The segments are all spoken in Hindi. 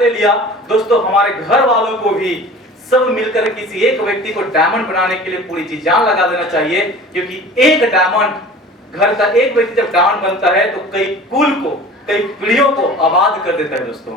ले लिया। दोस्तों हमारे घर वालों को भी सब मिलकर किसी एक व्यक्ति को डायमंड बनाने के लिए पूरी जी जान लगा देना चाहिए, क्योंकि एक डायमंड, घर का एक व्यक्ति जब डायमंड बनता है तो कई कुल को, कई पीढ़ियों को आबाद कर देता है। दोस्तों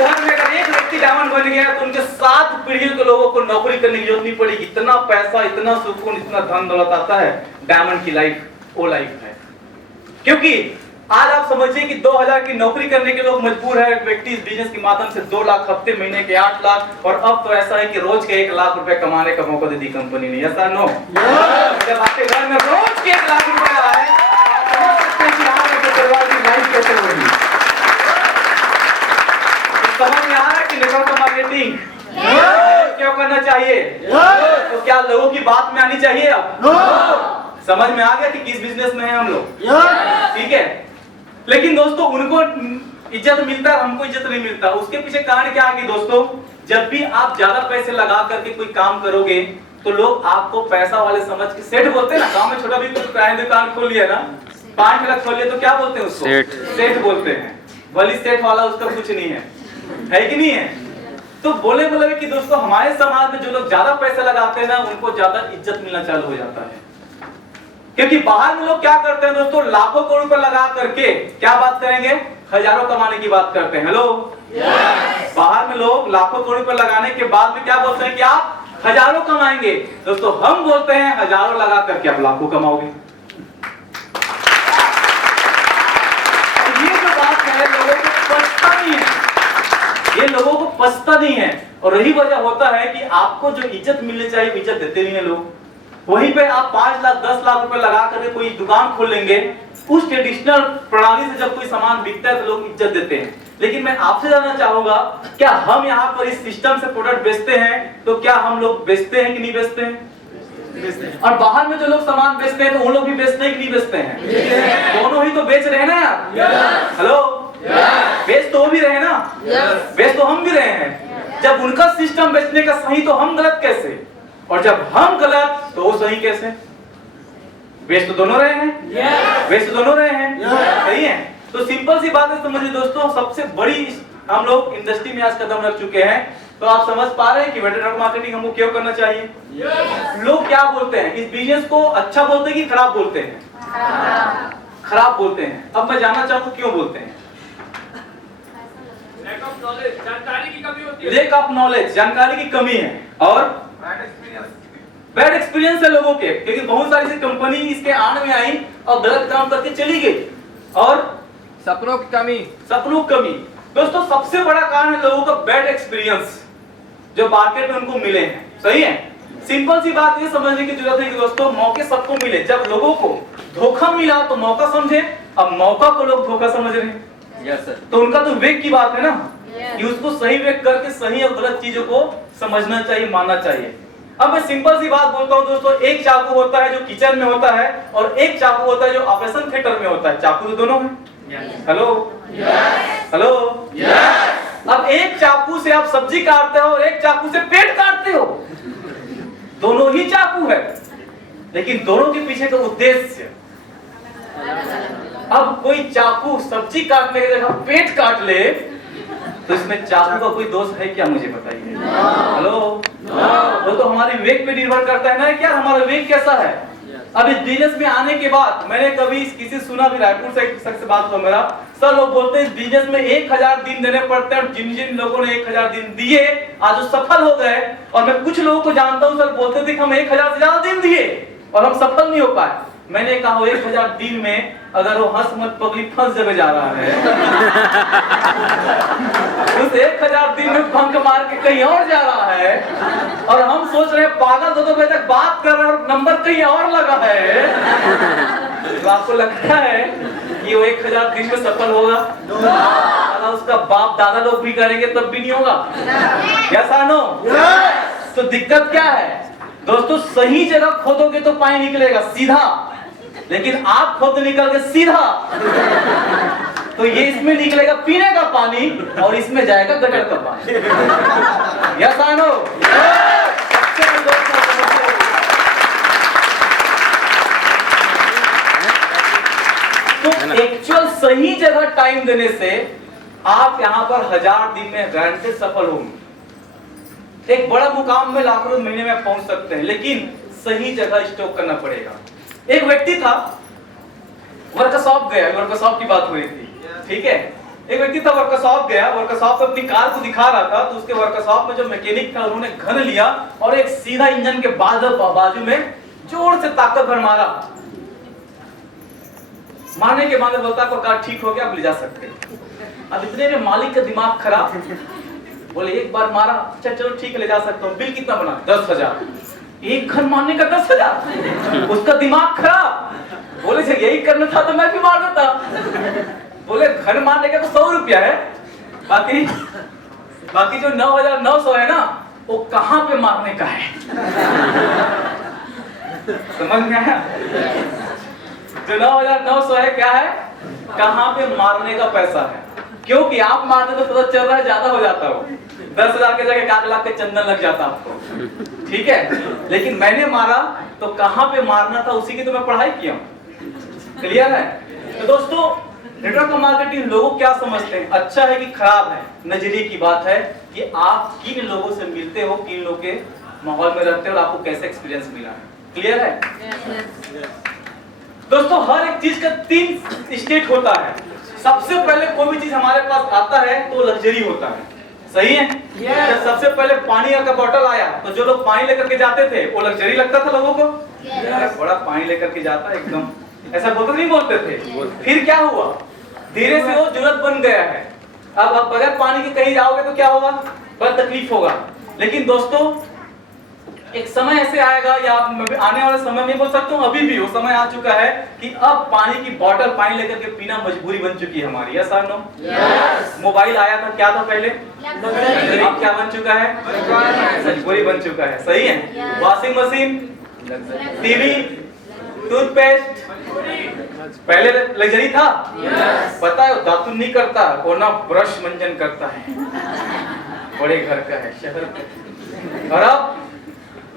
घर में अगर एक व्यक्ति डायमंड बन गया तो उनके 7 पीढ़ियों के लोगों को नौकरी करने की जरूरत नहीं पड़ेगी। इतना पैसा, इतना सुकून, इतना धन दौलत आता है। डायमंड की लाइफ वो लाइफ है। क्योंकि आज आप समझिए कि 2000 की नौकरी करने के लोग मजबूर है। एक व्यक्ति इस बिजनेस के माध्यम से 2 लाख, हफ्ते महीने के 8 लाख, और अब तो ऐसा है कि रोज के 1 लाख रुपए कमाने का मौका दे दी कंपनी ने। ऐसा नो, जब आपके घर में रोज के 1 लाख रुपए आए, आप समझ सकते हैं कि आपके परिवार की लाइफ कैसे होगी। समझ में आ रहा है कि नेटवर्क मार्केटिंग क्यों करना चाहिए? तो क्या लोगों की बात में आनी चाहिए? अब समझ में आ गया कि किस बिजनेस में है हम लोग, ठीक है। लेकिन दोस्तों उनको इज्जत मिलता है, हमको इज्जत नहीं मिलता। उसके पीछे कारण क्या है कि दोस्तों जब भी आप ज्यादा पैसे लगा करके कोई काम करोगे तो लोग आपको पैसा वाले समझ के सेठ बोलते हैं ना। गांव में छोटा भी किराए दुकान खोल लिया ना, 5 लाख खोल लिया तो क्या बोलते हैं उसको? सेठ बोलते हैं। भली सेठ वाला उसका कुछ नहीं है कि नहीं है? तो बोले कि दोस्तों हमारे समाज में जो लोग ज्यादा पैसे लगाते हैं ना, उनको ज्यादा इज्जत मिलना चालू हो जाता है। क्योंकि बाहर में लोग क्या करते हैं दोस्तों, लाखों करोड़ रुपए लगा करके क्या बात करेंगे? हजारों कमाने की बात करते हैं। हेलो, बाहर में लोग लाखों करोड़ रुपए लगाने के बाद में क्या बोलते हैं कि आप हजारों कमाएंगे। दोस्तों हम बोलते हैं हजारों लगा करके आप लाखों कमाओगे। ये जो बात है लोगों को पछता नहीं है, ये लोगों को पछता नहीं है। और यही वजह होता है कि आपको जो इज्जत मिलनी चाहिए इज्जत देते नहीं है लोग। वहीं पे आप 5 लाख 10 लाख रुपए लगा करके कोई दुकान खोल लेंगे, उस ट्रेडिशनल प्रणाली से जब कोई सामान बिकता है तो लोग इज्जत देते हैं। लेकिन मैं आपसे जानना चाहूंगा, क्या हम यहाँ पर इस सिस्टम से प्रोडक्ट बेचते हैं तो क्या हम लोग बेचते हैं कि नहीं बेचते हैं? और बाहर में जो लोग सामान बेचते हैं तो उन लोग भी बेचते हैं कि नहीं बेचते हैं? दोनों ही तो बेच रहे हैं ना यार। हेलो, बेच तो भी रहे ना, बेच तो हम भी रहे हैं। जब उनका सिस्टम बेचने का सही तो हम गलत कैसे, और जब हम गलत तो वो सही कैसे? बेच तो दोनों रहे हैं, बेच तो दोनों रहे हैं, सही है। तो सिंपल सी बात है, समझिए दोस्तों, सबसे बड़ी हम लोग इंडस्ट्री में आज कदम रख चुके हैं। तो आप समझ पा रहे हैं कि नेटवर्क मार्केटिंग हमको क्यों करना चाहिए? लोग क्या बोलते हैं, इस बिजनेस को अच्छा बोलते हैं कि खराब बोलते हैं? खराब बोलते हैं। अब मैं जानना चाहूँ क्यों बोलते हैं? लैक ऑफ नॉलेज, जानकारी की कमी होती है। लैक ऑफ नॉलेज, जानकारी की कमी है, और बैड एक्सपीरियंस है लोगों के। क्योंकि बहुत सारी कंपनी इसके आड़ में आई और गलत काम करके चली गई, और सपनों की कमी, सपनों की कमी। दोस्तों सबसे बड़ा कारण है लोगों का बैड एक्सपीरियंस जो मार्केट में उनको मिले हैं, सही है। सिंपल सी बात ये समझने की जरूरत है कि दोस्तों मौके सबको मिले। जब लोगों को धोखा मिला तो मौका समझे, अब मौका को लोग धोखा समझ रहे हैं। Yes sir. तो उनका तो विवेक की बात है ना, कि उसको सही विवेक करके सही और गलत चीजों को समझना चाहिए, मानना चाहिए। अब मैं सिंपल सी बात बोलता हूं दोस्तों, एक चाकू होता है जो किचन में होता है, और एक चाकू होता है जो ऑपरेशन थिएटर में होता है। चाकू तो दोनों है। हेलो, हेलो, अब एक चाकू से आप सब्जी काटते हो और एक चाकू से पेट काटते हो, दोनों ही चाकू है, लेकिन दोनों के पीछे का उद्देश्य। अब कोई चाकू सब्जी काटने की जगह पेट काट ले तो इसमें चाकू का कोई दोष है क्या? मुझे बताइए। हेलो, वो तो हमारे विवेक पे निर्भर करता है ना, क्या हमारा विवेक कैसा है। अब इस बिजनेस में आने के बाद मैंने कभी किसी सुना भी, रायपुर से एक शख्स से बात हुआ मेरा, सर लोग बोलते हैं इस बिजनेस में 1000 दिन देने पड़ते हैं, और जिन जिन लोगों ने 1000 दिन दिए आज वो सफल हो गए। और मैं कुछ लोगों को जानता हूँ सर, बोलते थे कि हम 1000 से ज्यादा दिन दिए और हम सफल नहीं हो पाए। मैंने कहा 1000 दिन में अगर वो हंस मत पगली फंस जगह जा रहा है उस 1000 दिन में बंक मार के कहीं और जा रहा है, और हम सोच रहे हैं पागल 2-2 बजे तक बात कर रहे हैं और नंबर कहीं और लगा है। तो आपको लगता है कि वो 1000 दिन में सफल होगा? उसका बाप दादा लोग भी करेंगे तब भी नहीं होगा। कैसा नो? तो दिक्कत क्या है दोस्तों, सही जगह खोदोगे तो पानी निकलेगा सीधा, लेकिन आप खुद निकल के सीधा तो ये इसमें निकलेगा पीने का पानी और इसमें जाएगा गटर का पानी। Yes I know. तो एक्चुअल सही जगह टाइम देने से आप यहाँ पर 1000 दिन में गारंटी सफल होंगे। एक बड़ा मुकाम में लाखों महीने में पहुंच सकते हैं, लेकिन सही जगह स्टॉक करना पड़ेगा। एक व्यक्ति था, वर्कशॉप गया, वर्कशॉप की बात हो रही थी, ठीक है। एक व्यक्ति था, वर्कशॉप गया, वर्कशॉप पे अपनी कार को दिखा रहा था, तो उसके वर्कशॉप में जो मैकेनिक था उन्होंने घन लिया और एक सीधा इंजन के बाजू में जोर से ताकत भर मारा। मारने के बाद बोलता है कार ठीक हो गया, आप ले जा सकते हैं। अब इतने में मालिक का दिमाग खराब, बोले एक बार मारा, अच्छा चलो ठीक है ले जा सकता हूँ। बिल कितना बना? 10,000। एक घन मारने का 10,000। उसका दिमाग खराब, बोले जब यही करना था तो मैं भी मार देता। बोले घन मारने का तो 100 रुपया है, बाकी जो 9,900 है ना, वो कहाँ पे मारने का है। समझ में आया? जो 9,900 है क्या है, कहाँ पे मारने का पैसा है। क्योंकि आप मारते तो पता चल रहा है ज्यादा हो जाता हो, 10,000 के जगह 1 लाख के चंदन लग जाता आपको, ठीक है। लेकिन मैंने मारा तो कहाँ पे मारना था उसी की तो मैं पढ़ाई किया। क्लियर है? तो दोस्तों, नेटवर्क मार्केटिंग लोग क्या समझते हैं, अच्छा है कि खराब है, नजरिए की बात है कि आप किन लोगों से मिलते हो, किन लोगों के माहौल में रहते हो और आपको कैसे एक्सपीरियंस मिला है। क्लियर है? दोस्तों, हर एक चीज का 3 स्टेट होता है। सबसे पहले कोई भी चीज हमारे पास आता है तो लग्जरी होता है, सही है? जब सबसे पहले पानी का बोतल आया तो जो लोग पानी लेकर के जाते थे वो लग्जरी लगता था लोगों को। बड़ा पानी लेकर के जाता एकदम, ऐसा बोतल नहीं बोलते थे। फिर क्या हुआ, धीरे से वो जरूरत बन गया है। अब बगैर पानी के कहीं जाओगे तो क्या होगा, बड़ा तकलीफ होगा। लेकिन दोस्तों, एक समय ऐसे आएगा, या आने वाले समय में बोल सकता हूँ, अभी भी वो समय आ चुका है कि अब पानी की बोतल पानी लेकर के पीना मजबूरी बन चुकी है हमारी। यस और नो? मोबाइल आया था, क्या था पहले, अब क्या बन चुका है, मजबूरी बन चुका है, सही है। वॉशिंग मशीन, टीवी, टूथपेस्ट, पहले लग्जरी था। पता है, दातुन नहीं करता, वो ना ब्रश मंजन करता है, बड़े घर का है, शहर का। और अब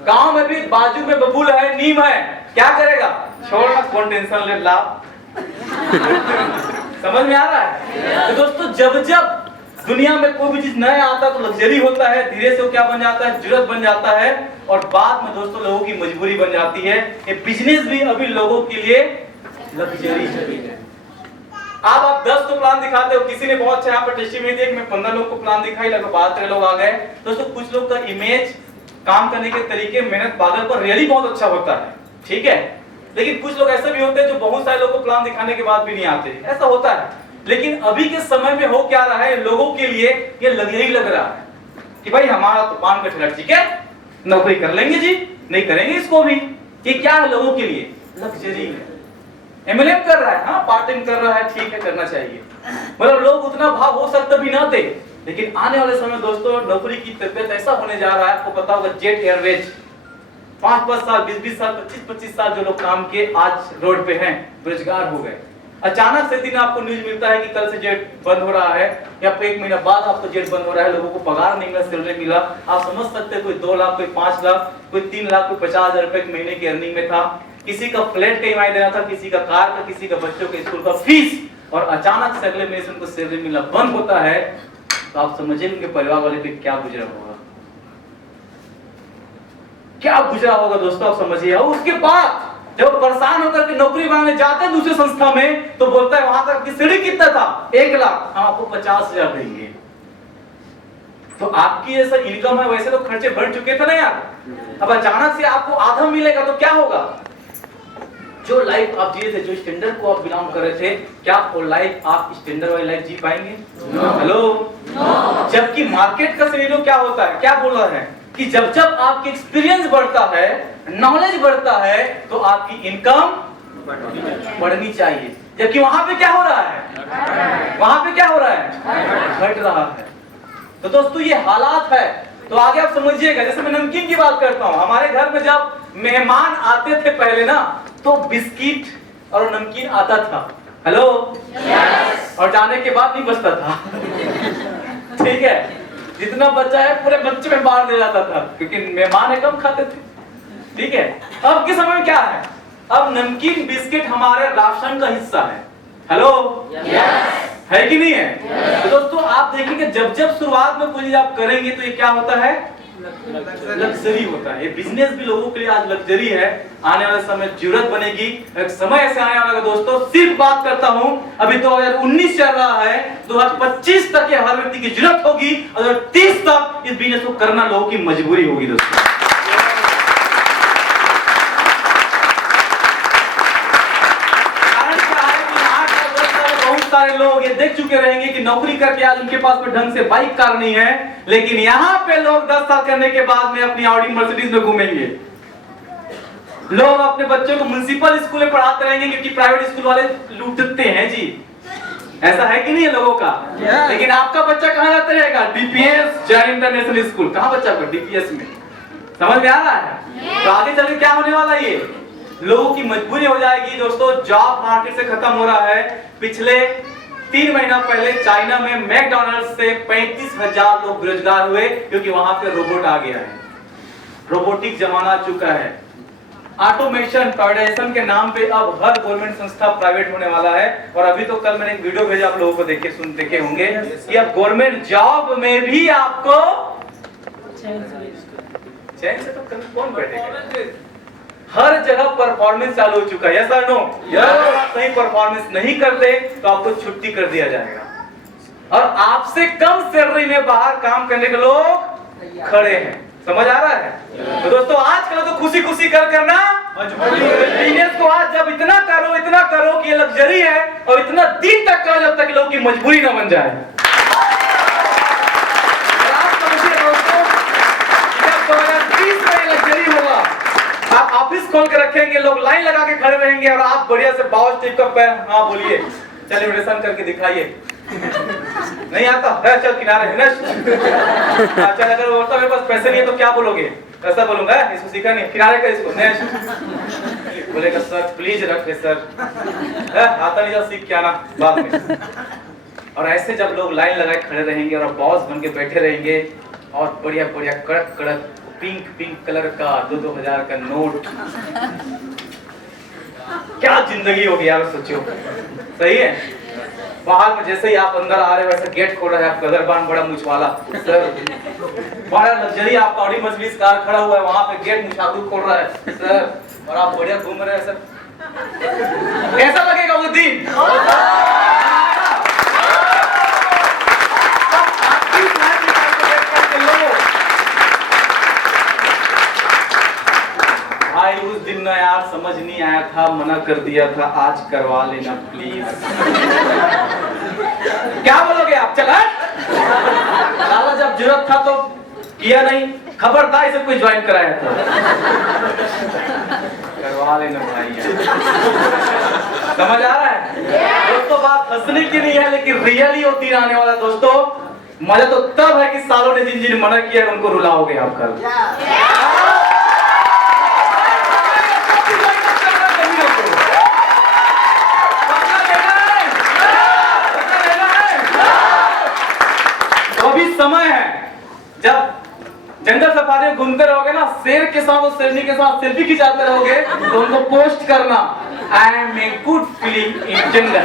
गांव में भी बाजू में बबूल है, नीम है, क्या करेगा, छोड़ना, कौन टेंशन ले, लाभ। समझ में आ रहा है? तो दोस्तों, जब जब दुनिया में कोई भी चीज नया आता है तो लग्जरी होता है, धीरे से वो क्या बन जाता है, जरूरत बन जाता है, और बाद में दोस्तों लोगों की मजबूरी बन जाती है। ये बिजनेस भी अभी लोगों के लिए लग्जरी है। आप 10 को प्लान दिखाते हो, किसी ने बहुत अच्छा यहाँ पर टेस्टिमनी दी, मैं 15 लोग को प्लान दिखाई, लगभग 12-13 लोग आ गए। दोस्तों, कुछ लोग का इमेज, काम करने के तरीके, मेहनत बादल पर रियली बहुत अच्छा होता है, ठीक है। लेकिन कुछ लोग ऐसे भी होते हैं जो बहुत सारे लोगों को प्लान दिखाने के बाद भी नहीं आते, ऐसा होता है। लेकिन अभी के समय में हो क्या रहा है, लोगों के लिए ये लग्जरी लग रहा है कि भाई हमारा तो पान का ठेला, ठीक है, नौकरी कर लेंगे जी, नहीं करेंगे इसको भी। ये क्या है, लोगों के लिए लग्जरी है। एमएलएम कर रहा है, हाँ, पार्ट टाइम कर रहा है, ठीक है, करना चाहिए। मतलब लोग उतना भाव हो सकता भी ना दे, लेकिन आने वाले समय दोस्तों नौकरी की तबीयत ऐसा होने जा रहा है, आपको पता होगा, जेट एयरवेज 5-5 साल, 20-20 साल, 25-25 साल जो लोग काम किए आज रोड पे हैं, बेरोजगार हो गए। अचानक से दिन आपको न्यूज मिलता है कि कल से जेट बंद हो रहा है, या 1 महीना बाद आपको जेट बंद हो रहा है, लोगों को पगार नहीं मिला, सैलरी मिला। आप समझ सकते हैं, कोई 2 लाख, कोई 5 लाख, कोई 3 लाख, कोई 50,000 रुपए महीने की अर्निंग में था। किसी का फ्लैट का ईएमआई देना था, किसी का कार का, किसी का बच्चों के स्कूल का फीस, और अचानक से अगले महीने से उनको सैलरी मिलना बंद होता है, तो आप समझिए उनके परिवार वाले पे क्या गुजरा होगा, क्या गुजरा होगा दोस्तों, आप समझिए। और उसके बाद जब परेशान होकर के नौकरी मांगने जाते हैं दूसरी संस्था में, तो बोलता है वहां तक की सीढ़ी कितना था, 1 लाख, हम आपको 50,000 देंगे। तो आपकी जैसा इनकम है, वैसे तो खर्चे बढ़ चुके थे ना यार। अब अचानक से आपको आधा मिलेगा तो क्या होगा, जो लाइफ आप जिए थे, जो स्टैंडर्ड को आप बिलोंग कर रहे थे, क्या वो लाइफ आप स्टैंडर्ड वाली लाइफ जी पाएंगे? हेलो। जबकि मार्केट का सिनेरियो क्या होता है, क्या बोल रहा है कि जब जब आपकी एक्सपीरियंस बढ़ता है, नॉलेज बढ़ता है, तो आपकी इनकम बढ़नी चाहिए। जबकि वहां पे क्या हो रहा है, वहां पे क्या हो रहा है, घट रहा है। तो दोस्तों ये हालात है। तो आगे आप समझिएगा, जैसे मैं नमकीन की बात करता हूँ, हमारे घर में जब मेहमान आते थे पहले ना, तो बिस्किट और नमकीन आता था, हेलो, और जाने के बाद नहीं बचता था। ठीक है, जितना बचा है पूरे बच्चे में बाहर ले जाता था, क्योंकि मेहमान कम खाते थे। ठीक है, अब के समय में क्या है, अब नमकीन बिस्किट हमारे राशन का हिस्सा है। हेलो, है कि नहीं है? तो दोस्तों आप देखिए जब जब शुरुआत में कोई चीज आप करेंगे तो ये क्या होता है, लग्जरी होता है। ये बिजनेस भी लोगों के लिए आज लग्जरी है, आने वाले समय जरूरत बनेगी। एक समय ऐसे आने वाला है दोस्तों, सिर्फ बात करता हूं अभी 2019 चल रहा है, 2025 तक ये हर व्यक्ति की जरूरत होगी और 2030 तक इस बिजनेस को करना लोगों की मजबूरी होगी दोस्तों। सारे लोग ये देख चुके रहेंगे कि नौकरी करके आज उनके पास में ढंग से बाइक कार नहीं है, लेकिन यहाँ पे लोग 10 साल करने के बाद में अपनी ऑडी मर्सिडीज में घूमेंगे। लोग अपने बच्चों को म्युनिसिपल स्कूल में पढ़ाते रहेंगे क्योंकि प्राइवेट स्कूल वाले लूटते हैं जी। ऐसा है कि नहीं है लोगों का? लेकिन आपका बच्चा कहाँ जाता रहेगा? DPS Jain international school. कहाँ बच्चा का डीपीएस में? समझ में आ रहा है? तो आगे चल के क्या होने वाला है, ये लोगों की मजबूरी हो जाएगी दोस्तों। जॉब मार्केट से खत्म हो रहा है। पिछले 3 महीना पहले चाइना में मैकडॉनल्ड्स से 35,000 लोग बेरोजगार हुए क्योंकि वहां पे रोबोट आ गया है। रोबोटिक जमाना आ चुका है। ऑटोमेशन प्राइवेटाइजेशन के नाम पे अब हर गवर्नमेंट संस्था प्राइवेट होने वाला है। और अभी तो कल मैंने एक वीडियो भेजा, आप लोगों को देखे होंगे कि अब गवर्नमेंट जॉब में भी आपको चैन से तो कौन बैठेगा? हर जगह परफॉर्मेंस चालू हो चुका है। यस और नो? अगर आप कहीं परफॉर्मेंस नहीं करते तो आपको छुट्टी कर दिया जाएगा। और आपसे कम सैलरी में बाहर काम करने के लोग खड़े हैं। समझ आ रहा है? तो दोस्तों आजकल तो खुशी खुशी करना बिजनेस को आज जब इतना करो कि ये लग्जरी है, और इतना दिन तक करो जब तक लोगों की मजबूरी ना बन जाए। आप ऑफिस खोल के रखेंगे, लोग लाइन लगा के खड़े रहेंगे और आप बढ़िया से बाउस टिप का पैर, हाँ बोलिए, सेलिब्रेशन करके दिखाइए। नहीं आता है, चल किनारे है ना। अच्छा अगर बोलता मेरे पास पैसे नहीं है तो क्या बोलोगे? ऐसा बोलूंगा, इसको सीखा नहीं, किनारे का इसको नेक्स्ट बोलेगा सर प्लीज रख ले सर, आता नहीं जा सीख क्या ना बाद में। और ऐसे जब लोग लाइन लगाए खड़े रहेंगे और बॉस बन के बैठे रहेंगे और बढ़िया बढ़िया कड़क कड़क पिंक कलर का 2-2 हजार का नोट, क्या जिंदगी होगी यार, सोचो। सही है? बाहर में जैसे ही आप अंदर आ रहे हो वैसे गेट खोल रहा है आपका गदरबान बड़ा मुछ वाला सर, बड़ा लग्जरी आपका ऑडी मर्सिडीज कार खड़ा हुआ है, वहां पे गेट मुछारू खोल रहा है सर, और आप बढ़िया घूम रहे हैं सर। कैसा लगेगा वो दिन? भाई उस दिन ना यार समझ नहीं आया था, मना कर दिया था, आज करवा लेना प्लीज। क्या बोलोगे आप? चला लाला जब जरूरत था तो किया नहीं, खबरदार इसे कोई ज्वाइन कराया था, करवा लेना भाई यार। समझ आ रहा है दोस्तों? बात हंसने की नहीं है लेकिन रियली वो दिन आने वाला दोस्तों। मजा तो तब है कि सालों ने जिन जिन मना किया उनको रुलाओगे आप कल। समय है जब जंगल सफारी में घूमते रहोगे ना, शेर के साथ और शेरनी के साथ सेल्फी खिंचाते रहोगे तो उनको पोस्ट करना, I am a good feeling in jungle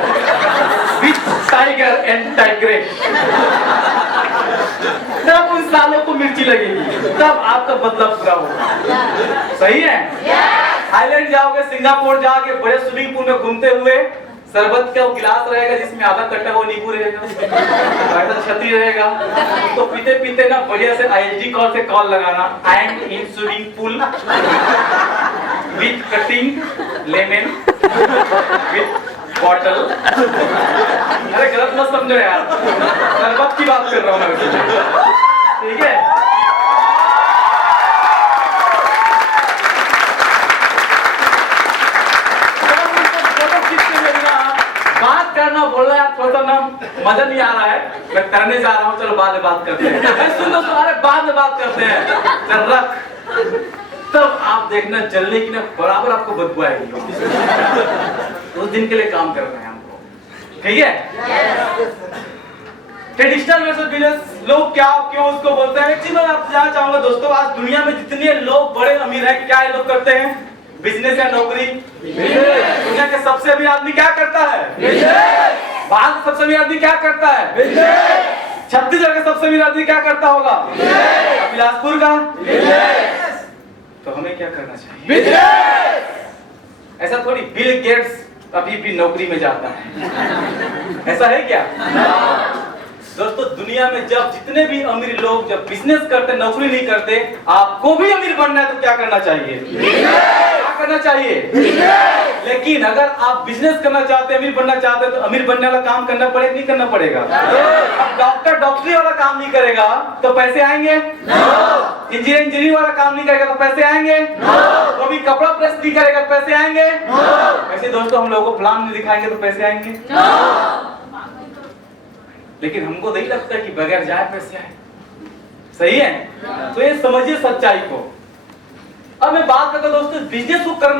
with tiger and tigress. तब उन सालों को मिर्ची लगेगी, तब आपका बदला पूरा होगा। सही है? थाईलैंड जाओगे, सिंगापुर जाओगे, बड़े स्विमिंग पूल में घूमते हुए शरबत का गिलास रहेगा जिसमें आधा कटा हुआ नींबू रहेगा, आधा छतरी रहेगा, तो पीते पीते ना बढ़िया से ISD कॉल से कॉल लगाना, I am in swimming pool with cutting lemon with bottle. अरे गलत मत समझो यार, शरबत की बात कर रहा हूँ मैं, ठीक है? बात करना बोल रहा है थोड़ा ना मजा नहीं आ रहा है, मैं करने जा रहा हूँ, चलो बाद में बात करते हैं। सुन लो, अरे बाद में बात करते हैं, चल रख। तब आप देखना जलने की ना बराबर आपको बदबू आएगी। उस दिन के लिए काम कर रहे हैं हमको, ठीक है? ट्रेडिशनल वर्सेस बिजनेस लोग क्या क्यों उसको बोलते हैं? एक चीज मैं आपसे जानना चाहूंगा दोस्तों, आज दुनिया में जितने लोग बड़े अमीर हैं क्या ये लोग करते हैं? बिजनेस या नौकरी? दुनिया के सबसे अमीर आदमी क्या करता है? भारत का सबसे अमीर आदमी क्या करता है? छत्तीसगढ़ का सबसे अमीर आदमी क्या करता होगा? बिलासपुर का? तो हमें क्या करना चाहिए? ऐसा थोड़ी बिल गेट्स अभी भी नौकरी में जाता है, ऐसा है क्या? दोस्तों, दुनिया में जब जितने भी अमीर लोग जब बिजनेस करते, नौकरी नहीं करते, आपको भी अमीर बनना है तो क्या करना चाहिए? क्या करना चाहिए? लेकिन अगर आप बिजनेस करना चाहते हैं, अमीर बनना चाहते हैं, तो अमीर बनने वाला काम करना पड़ेगा नहीं करना पड़ेगा? अब डॉक्टर डॉक्टरी वाला काम नहीं करेगा तो पैसे आएंगे? इंजीनियर इंजीनियर वाला काम नहीं करेगा तो पैसे आएंगे? वो भी कपड़ा प्रेस नहीं करेगा तो पैसे आएंगे? ऐसे दोस्तों, हम लोगों को प्लान नहीं दिखाएंगे तो पैसे आएंगे? लेकिन हमको नहीं लगता कि बगैर जाए पैसे आए। सही है? तो ये समझिए सच्चाई को। अब मैं बात करता हूं दोस्तों, बिजनेस को करने